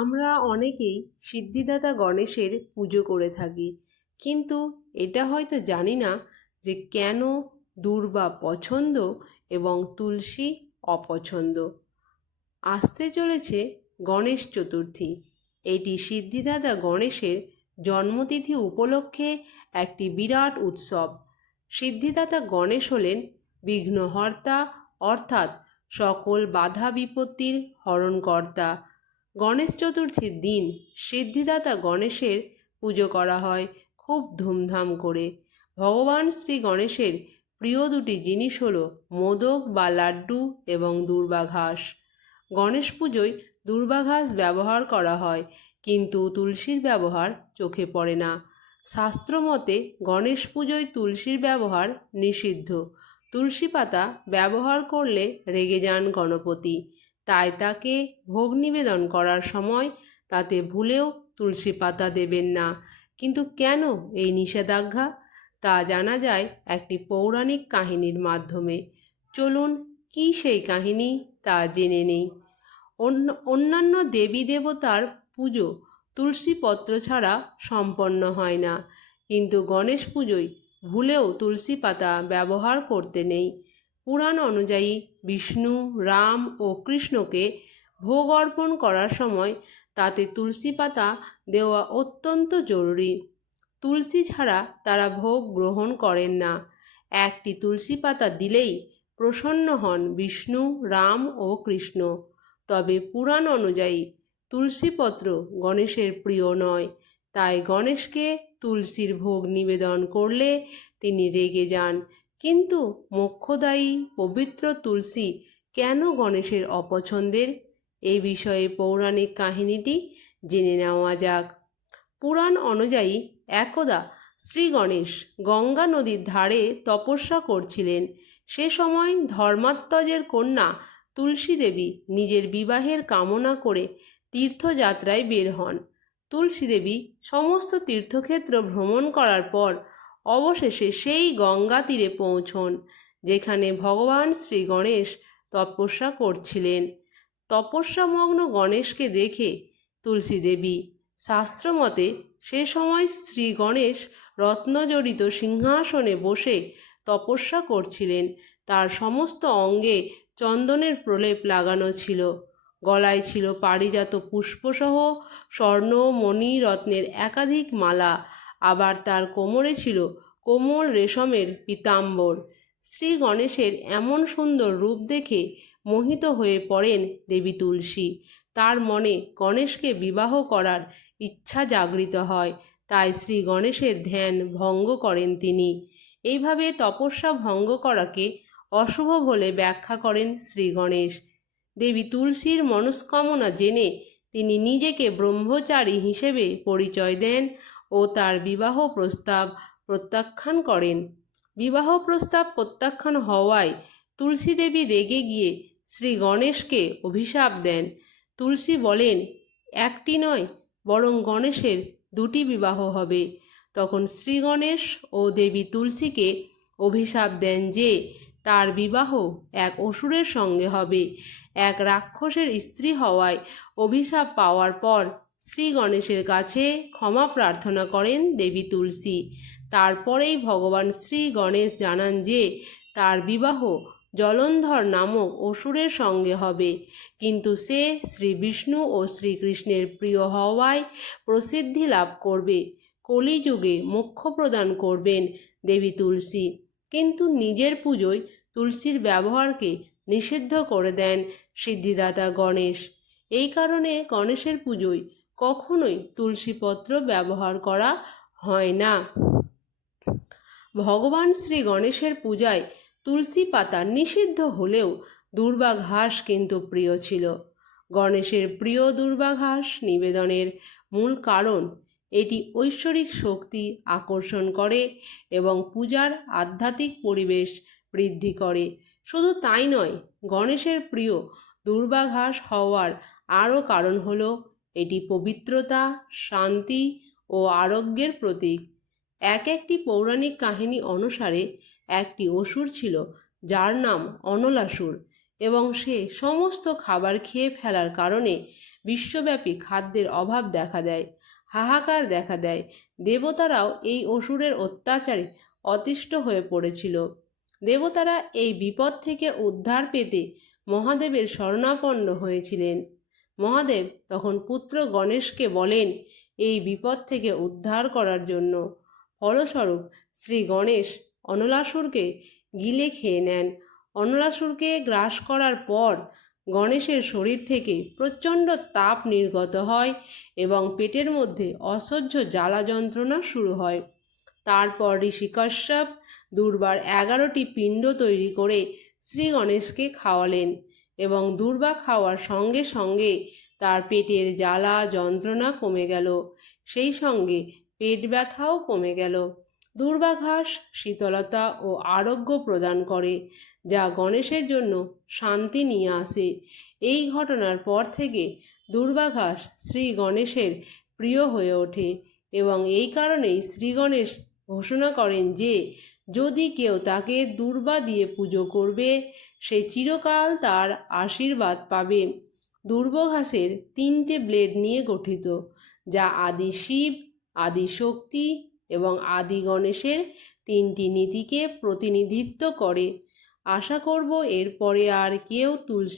আমরা অনেকেই সিদ্ধিদাতা গণেশের পুজো করে থাকি। কিন্তু এটা হয়তো জানি না যে কেন দুর্বা পছন্দ এবং তুলসী অপছন্দ। আসতে চলেছে গণেশ চতুর্থী। এটি সিদ্ধিদাতা গণেশের জন্মতিথি উপলক্ষে একটি বিরাট উৎসব। সিদ্ধিদাতা গণেশ হলেন বিঘ্নহর্তা, অর্থাৎ সকল বাধা বিপত্তির হরণকর্তা। গণেশ চতুর্থীর দিন সিদ্ধিদাতা গণেশের পুজো করা হয় খুব ধুমধাম করে। ভগবান শ্রী গণেশের প্রিয় দুটি জিনিস হলো মোদক বা লাড্ডু এবং দুর্বাঘাস। গণেশ পুজোয় দুর্বাঘাস ব্যবহার করা হয়, কিন্তু তুলসীর ব্যবহার চোখে পড়ে না। শাস্ত্রমতে গণেশ পুজোয় তুলসীর ব্যবহার নিষিদ্ধ। তুলসী পাতা ব্যবহার করলে রেগে যান গণপতি। তাই তাকে ভোগ নিবেদন করার সময় তাতে ভুলেও তুলসী পাতা দেবেন না। কিন্তু কেন এই নিষেধাজ্ঞা? তা জানা যায় একটি পৌরাণিক কাহিনীর মাধ্যমে। চলুন, কি সেই কাহিনী তা জেনে নেই। অন্য, অন্যান্য দেবী দেবতার পুজো তুলসী পত্র ছাড়া সম্পন্ন হয় না। কিন্তু গণেশ পুজোয় ভুলেও তুলসী পাতা ব্যবহার করতে নেই। পুরাণ অনুযায়ী বিষ্ণু, রাম ও কৃষ্ণকে ভোগ অর্পণ করার সময় তাতে তুলসী পাতা দেওয়া অত্যন্ত জরুরি। তুলসী ছাড়া তারা ভোগ গ্রহণ করেন না। একটি তুলসী পাতা দিলেই প্রসন্ন হন বিষ্ণু, রাম ও কৃষ্ণ। তবে পুরাণ অনুযায়ী তুলসীপত্র গণেশের প্রিয় নয়। তাই গণেশকে তুলসীর ভোগ নিবেদন করলে তিনি রেগে যান। কিন্তু মোক্ষদায়ী পবিত্র তুলসী কেন গণেশের অপছন্দের? এই বিষয়ে পৌরাণিক কাহিনীটি জেনে নেওয়া যাক। পুরাণ অনুযায়ী একদা শ্রী গণেশ গঙ্গা নদীর ধারে তপস্যা করছিলেন। সে সময় ধর্মাত্মজের কন্যা তুলসী দেবী নিজের বিবাহের কামনা করে তীর্থযাত্রায় বের হন। তুলসী দেবী সমস্ত তীর্থক্ষেত্র ভ্রমণ করার পর অবশেষে সেই গঙ্গা তীরে পৌঁছন, যেখানে ভগবান শ্রী গণেশ তপস্যা করছিলেন। তপস্যামগ্ন গণেশকে দেখে তুলসী দেবী শাস্ত্রমতে সে সময় শ্রী গণেশ রত্নজড়িত সিংহাসনে বসে তপস্যা করছিলেন। তার সমস্ত অঙ্গে চন্দনের প্রলেপ লাগানো ছিল। গলায় ছিল পারিজাত পুষ্পসহ স্বর্ণ, মণি, রত্নের একাধিক মালা আবার তার কোমরে ছিল কোমল রেশমের পীতাম্বর। শ্রী গণেশের এমন সুন্দর রূপ দেখে মোহিত হয়ে পড়েন দেবী তুলসী। তার মনে গণেশকে বিবাহ করার ইচ্ছা জাগৃত হয়, তাই শ্রী গণেশের ধ্যান ভঙ্গ করেন তিনি। এইভাবে তপস্যা ভঙ্গ করাকে অশুভ বলে ব্যাখ্যা করেন শ্রী গণেশ। দেবী তুলসীর মনস্কামনা জেনে তিনি নিজেকে ব্রহ্মচারী হিসেবে পরিচয় দেন ও তার বিবাহ প্রস্তাব প্রত্যাখ্যান করেন। বিবাহ প্রস্তাব প্রত্যাখ্যান হওয়ায় তুলসী দেবী রেগে গিয়ে শ্রী গণেশকে অভিশাপ দেন। তুলসী বলেন, একটি নয়, বরং গণেশের দুটি বিবাহ হবে। তখন শ্রী গণেশ ও দেবী তুলসীকে অভিশাপ দেন যে তার বিবাহ এক অসুরের সঙ্গে হবে। এক রাক্ষসের স্ত্রী হওয়ায় অভিশাপ পাওয়ার পর শ্রী গণেশের কাছে ক্ষমা প্রার্থনা করেন দেবী তুলসী। তারপরেই ভগবান শ্রী গণেশ জানান যে, তার বিবাহ জলন্ধর নামক অসুরের সঙ্গে হবে। কিন্তু সে শ্রী বিষ্ণু ও শ্রীকৃষ্ণের প্রিয় হওয়ায় প্রসিদ্ধি লাভ করবে। কলিযুগে মোক্ষ প্রদান করবেন দেবী তুলসী। কিন্তু নিজের পুজোয় তুলসীর ব্যবহারকে নিষিদ্ধ করে দেন সিদ্ধিদাতা গণেশ। এই কারণে গণেশের পুজোয় কখনোই তুলসীপত্র ব্যবহার করা হয় না। ভগবান শ্রী গণেশের পূজায় তুলসী পাতা নিষিদ্ধ হলেও দুর্বাঘাস কিন্তু প্রিয় ছিল। গণেশের প্রিয় দুর্বাঘাস নিবেদনের মূল কারণ, এটি ঐশ্বরিক শক্তি আকর্ষণ করে এবং পূজার আধ্যাত্মিক পরিবেশ বৃদ্ধি করে। শুধু তাই নয়, গণেশের প্রিয় দুর্বাঘাস হওয়ার আরও কারণ হল এটি পবিত্রতা, শান্তি ও আরোগ্যের প্রতীক। এক একটি পৌরাণিক কাহিনী অনুসারে একটি অসুর ছিল যার নাম অনলাসুর এবং সে সমস্ত খাবার খেয়ে ফেলার কারণে বিশ্বব্যাপী খাদ্যের অভাব দেখা দেয়, হাহাকার দেখা দেয়। দেবতারাও এই অসুরের অত্যাচারে অতিষ্ঠ হয়ে পড়েছিল। দেবতারা এই বিপদ থেকে উদ্ধার পেতে মহাদেবের শরণাপন্ন হয়েছিলেন। মহাদেব তখন পুত্র গণেশকে বলেন, এই বিপদ থেকে উদ্ধার করার জন্য ফলস্বরূপ শ্রী গণেশ অনলাসুরকে গিলে খেয়ে নেন। অনলাসুরকে গ্রাস করার পর গণেশের শরীর থেকে প্রচণ্ড তাপ নির্গত হয় এবং পেটের মধ্যে অসহ্য জ্বালা যন্ত্রণা শুরু হয়। তারপর ঋষি কশ্যপ দুর্বার এগারোটি পিণ্ড তৈরি করে শ্রী গণেশকে খাওয়ালেন। এবং দুর্বা খাওয়ার সঙ্গে সঙ্গে তার পেটের জ্বালা, যন্ত্রণা কমে গেল। সেই সঙ্গে পেট ব্যথাও কমে গেল। দুর্বাঘাস শীতলতা ও আরোগ্য প্রদান করে, যা গণেশের জন্য শান্তি নিয়ে আসে। এই ঘটনার পর থেকে দুর্বাঘাস শ্রী গণেশের প্রিয় হয়ে ওঠে এবং এই কারণেই শ্রী গণেশ ঘোষণা করেন যে যদি কেউ তাকে দুর্বা দিয়ে পুজো করবে, সে চিরকাল তার আশীর্বাদ পাবে। দুর্বঘাসের তিনটে ব্লেড নিয়ে গঠিত, যা আদি শিব, আদি শক্তি এবং আদি গণেশের তিনটি নীতিকে প্রতিনিধিত্ব করে। আশা করব এরপরে আর কেউ তুলসী